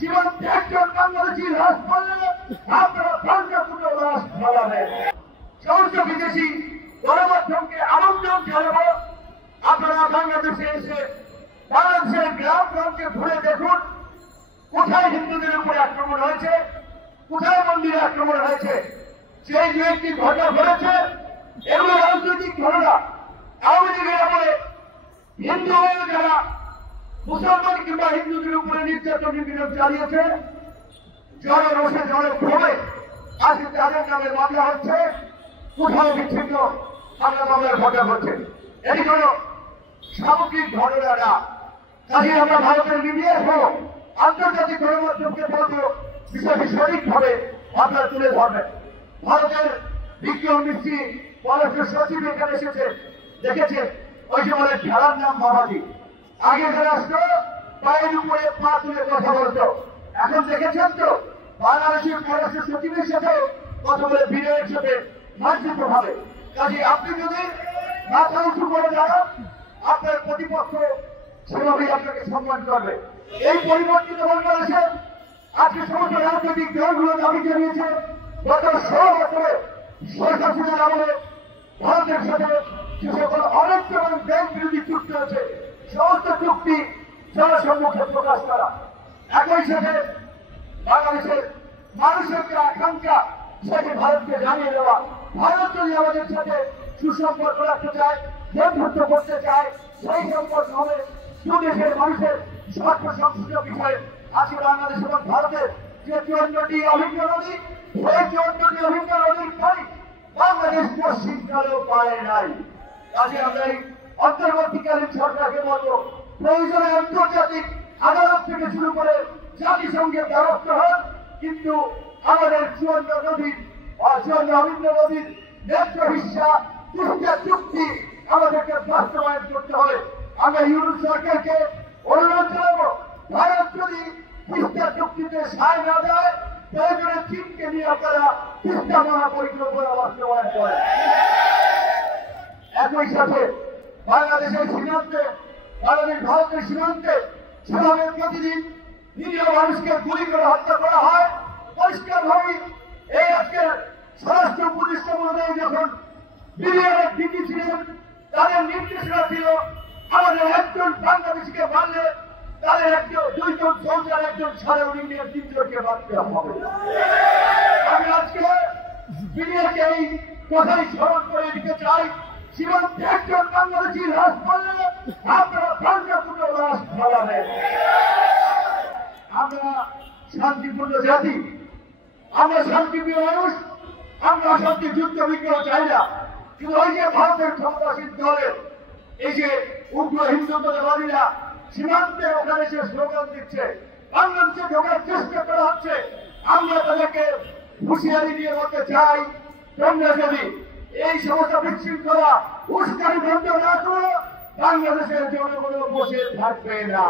সীমান্তে একজন বাংলাদেশি লাশ পড়লে আপনারা শান্তিপূর্ণ লাশ ফলাবেন। সমস্ত বিদেশি গণমাধ্যমকে আমন্ত্রণ জানাবো, আপনারা বাংলাদেশে এসে বাংলাদেশের গ্রামগঞ্জে ঘুরে দেখুন কোথায় হিন্দুদের উপরে আক্রমণ হয়েছে, কোথায় মন্দিরে আক্রমণ হয়েছে। সেই দু একটি ঘটনা ঘটেছে, এগুলো রাজনৈতিক ঘটনা। আওয়ামী লীগের আমলে হিন্দু হয়েও যারা মুসলমান কিংবা হিন্দুদের উপরে নির্যাতন নিপীড়ন চালিয়েছে, জনরোষে জনক্ষোভে আজকে তাদের নামে মামলা হচ্ছে, কোথাও বিচ্ছিন্ন হামলা মামলার ঘটনা ঘটছে। এই জন্য সামগ্রিক ঘটনা না, কাজে আমরা ভারতের মিডিয়া সহ আন্তর্জাতিক গণমাধ্যমকে বলবো বিষয়টি সঠিকভাবে আপনারা তুলে ধরবেন। ভারতের বিজ্ঞান মিস্ত্রি পররাষ্ট্র সচিব এখানে এসেছে, দেখেছে ওই যে বলে খেলার নাম মামাজি। আগে যারা আসতো পায়ের উপরে পা তুলে কথা বলতো, এখন দেখেছেন তো বাংলাদেশের পররাষ্ট্র সচিবের সাথে কথা বলে বিনয়ের সাথে মার্জিত ভাবে। কাজে আপনি যদি মাথা উঁচু করে দাঁড়ান, আপনার প্রতিপক্ষ সেভাবেই আপনাকে সম্মান করবে। এই পরিবর্তিত বাংলাদেশে আজকে সমস্ত রাজনৈতিক দলগুলো দাবি জানিয়েছে গত 16 বছরে শেখ হাসিনার আমলে ভারতের সাথে যে সকল অনেক এবং দেশ বিরোধী চুক্তি হয়েছে, সমস্ত চুক্তি জনসম্মুখে প্রকাশ করা, একই সাথে বাংলাদেশের মানুষের যে আকাঙ্ক্ষা সেটি ভারতকে জানিয়ে দেওয়া। ভারত যদি আমাদের সাথে সুসম্পর্ক রাখতে চায়, বন্ধুত্ব করতে চায়, সেই সম্পর্ক হবে দুদেশের মানুষের স্বার্থ সংশ্লিষ্ট বিষয়ে। আজকে বাংলাদেশ এবং ভারতের যে 54টি অভিন্ন নদী, সেই 54টি অভিন্ন নদীর পানি বাংলাদেশ পশ্চিমকালেও পায় নাই। কাজে আমরা এই অন্তর্বর্তীকালীন সরকারকে বলবো, প্রয়োজনে আন্তর্জাতিক আদালত থেকে শুরু করে জাতিসংঘের দ্বারস্থ হন, কিন্তু আমাদের 54 নদীর 54 অভিন্ন নদীর ন্যায্য হিস্সা 3টা চুক্তি আমাদেরকে বাস্তবায়ন করতে হবে। আমরা ইউরোপ সরকারকে অনুরোধ জানাবো, ভারত যদি 3টা চুক্তিতে সায় না দেয়, প্রয়োজনে চীনকে নিয়ে আপনারা 3টা মহাপরিকল্পনা বাস্তবায়ন করেন। একই সাথে বাংলাদেশের সীমান্তে, বাংলাদেশ ভারতের সীমান্তে সেভাবে প্রতিদিন নিরীহ মানুষকে গুলি করে হত্যা করা হয়। পরিষ্কার ভাবে এই আজকে স্বরাষ্ট্র উপদেষ্টা মহোদয় যখন বিডিআরের ডিজি ছিলেন, তাদের নির্দেশনা ছিল আমাদের একজন বাংলাদেশিকে মারলে তাদের 2জন সোলজার, 1জন সাধারণ ইন্ডিয়ান 3 জনকে মারতে হবে। আমি আজকে বিডিআরকে এই কথাই স্মরণ করে দিতে চাই, সীমান্তে একজন বাংলাদেশি লাশ পড়লে আপনারা শান্তিপূর্ণ লাশ ফলাবেন। আমরা শান্তিপূর্ণ জাতি, আমরা শান্তিপ্রিয় মানুষ, আমরা অশান্তি যুদ্ধ বিগ্রহ চাই না। কিন্তু ওই যে ভারতের ক্ষমতাসীন দলের এই যে উগ্র হিন্দুত্ববাদীরা সীমান্তে ওখানে সে স্লোগান দিচ্ছে, বাংলাদেশে ঢোকার চেষ্টা করা হচ্ছে, আমরা তাদেরকে হুঁশিয়ারি দিয়ে বলতে চাই, তোমরা যদি এই সমস্ত বিশৃঙ্খলা উস্কানি বন্ধ না করো, বাংলাদেশের জনগণ বসে থাকবে না।